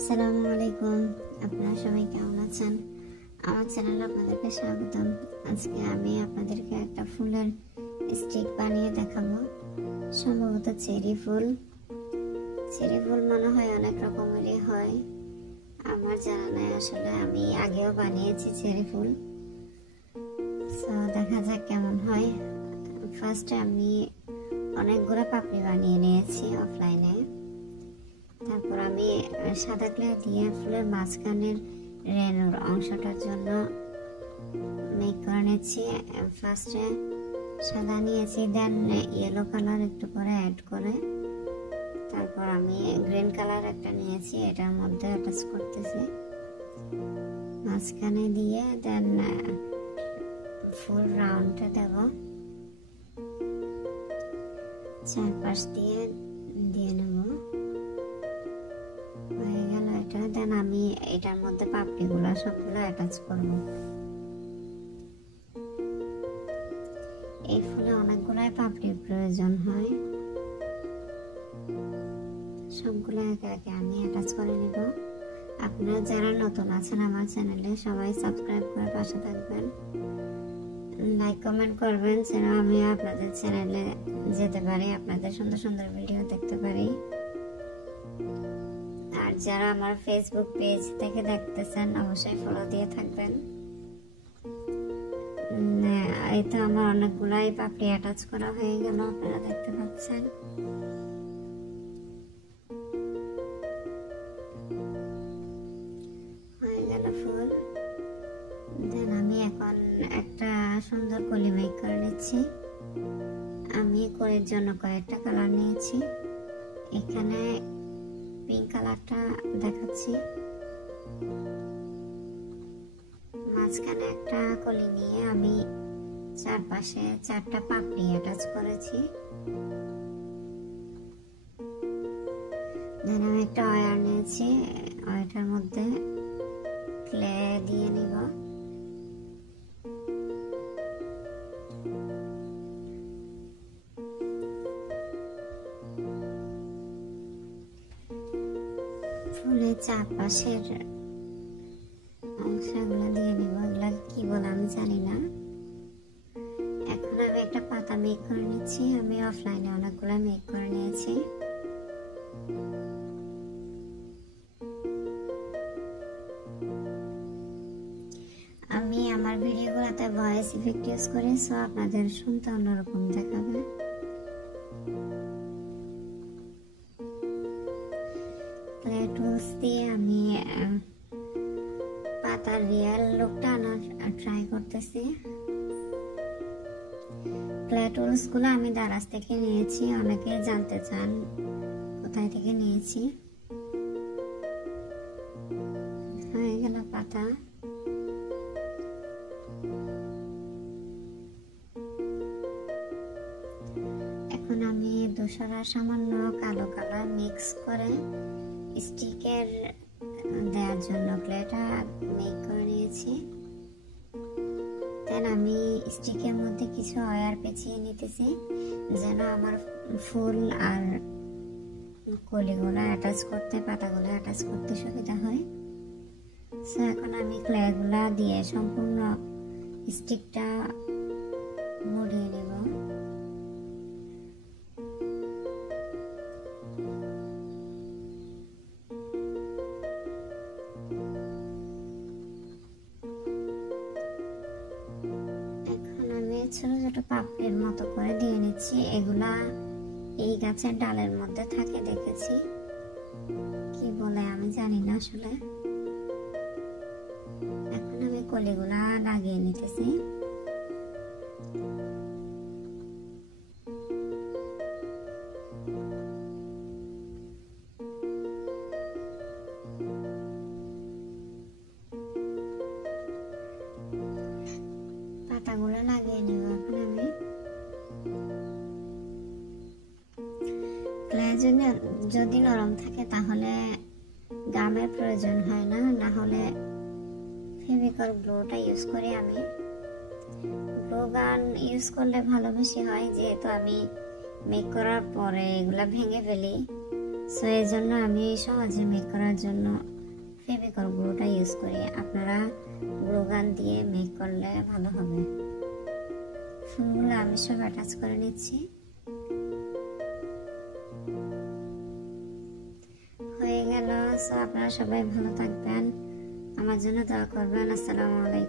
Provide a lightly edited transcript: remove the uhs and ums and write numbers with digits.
আসসালামু আলাইকুম, আপনারা সবাই কেমন আছেন? আমার চ্যানেলে আপনাদেরকে স্বাগতম। আজকে আমি আপনাদেরকে একটা ফুলের স্টিক বানিয়ে দেখাবো। সম্ভবত চেরি ফুল মনে হয় অনেক রকমেরই হয়, আমার জানা নাই আসলে। আমি আগেও বানিয়েছি চেরি ফুল, তো দেখা যাক কেমন হয়। ফার্স্টে আমি অনেকগুলো পাপড়ি বানিয়ে নিয়েছি অফলাইনে। তারপর আমি সাদা ক্লে দিয়ে ফুলের মাঝখানের রেনুর অংশটার জন্য মেক করে নিচ্ছি। ফার্স্টে সাদা নিয়েছি, দেন ইয়েলো কালার একটু করে অ্যাড করে, তারপর আমি গ্রিন কালার একটা নিয়েছি, এটার মধ্যে অ্যাটাচ করতেছি মাঝখানে দিয়ে, দেন ফুল রাউন্ডে দেব, চারপাশ দিয়ে নেব। হয়ে গেল এটা। দেন আমি এটার মধ্যে পাপড়িগুলো সবগুলো অ্যাটাচ করব। এই ফুলে অনেকগুলাই পাপড়ির প্রয়োজন হয়, সবগুলো একে একে আমি অ্যাটাচ করে নেব। আপনারা যারা নতুন আছেন আমার চ্যানেলে, সবাই সাবস্ক্রাইব করে পাশে থাকবেন, লাইক কমেন্ট করবেন যেন আমি আপনাদের চ্যানেলে যেতে পারি, আপনাদের সুন্দর সুন্দর ভিডিও দেখতে পারি। আর যারা আমার ফেসবুক পেজ থেকে দেখতেছেন অবশ্যই ফলো দিয়ে থাকবেন। এই তো আমার অনেকগুলাই পাপড়ি অ্যাটাচ করা হয়ে গেল, আপনারা দেখতে পাচ্ছেন। হয়ে গেল ফুল। দেন আমি এখন একটা সুন্দর কলি মেক করে নিচ্ছি। আমি কলির জন্য কয়েকটা কালার নিয়েছি, এখানে পিঙ্ক কালারটা দেখাচ্ছি। মাঝখানে একটা কলি নিয়ে আমি চারপাশে চারটা পাপড়ি অ্যাটাচ করেছি। দেন আমি একটা ওয়্যার নিয়েছি, ওয়্যারটার মধ্যে ক্লে দিয়ে নিব। ফুলের চারপাশের অংশগুলো দিয়ে নিব, এগুলা কি বলে আমি জানি না। এখন আমি একটা পাতা মেক করে নিচ্ছি। আমি অফলাইনে অনেকগুলো মেক করে নিয়েছি। আমি আমার ভিডিওগুলোতে ভয়েস ইফেক্ট ইউজ করি, সো আপনাদের শুনতে অন্যরকম দেখাবে। ক্লে টুলস দিয়ে আমি পাতার রিয়েল লুকটা আনার ট্রাই করতেছি। ক্লে টুলস গুলো আমি দারাজ থেকে নিয়েছি, অনেকে জানতে চান কোথায় থেকে নিয়েছি। হয়ে গেল পাতা। এখন আমি ধূসর আর সামান্য কালো কালার মিক্স করে স্টিকের দেওয়ার জন্য ক্লেটা মেক করে নিয়েছি। দেন আমি স্টিকের মধ্যে কিছু ওয়্যার পেঁচিয়ে নিতেছি যেন আমার ফুল আর কলিগুলো অ্যাটাচ করতে, পাতাগুলো অ্যাটাচ করতে সুবিধা হয়। সো এখন আমি ক্লেগুলা দিয়ে সম্পূর্ণ স্টিকটা মুড়িয়ে নেব। ছোট ছোট পাপড়ির মতো করে দিয়ে নিচ্ছি। এগুলা এই গাছের ডালের মধ্যে থাকে, দেখেছি, কি বলে আমি জানি না আসলে। এখন আমি কলিগুলা লাগিয়ে নিতেছি। পাতাগুলো লাগিয়ে নেব। এখন আমি ক্লে যদি নরম থাকে তাহলে গামের প্রয়োজন হয় না, না হলে ফেভিকল গ্লুটা ইউজ করি আমি। গ্লু গান ইউজ করলে ভালো বেশি হয়, যেহেতু আমি মেক করার পরে এগুলা ভেঙে ফেলি, সো এই জন্য আমি সহজে মেক করার জন্য ফেভিকল গ্লুটা ইউজ করি। আপনারা গ্লু গান দিয়ে মেক করলে ভালো হবে। ফুলগুলো আমি সব অ্যাটাচ করে নিচ্ছি। হয়ে গেল। সো আপনারা সবাই ভালো থাকবেন, আমার জন্য দোয়া করবেন। আসসালামু আলাইকুম।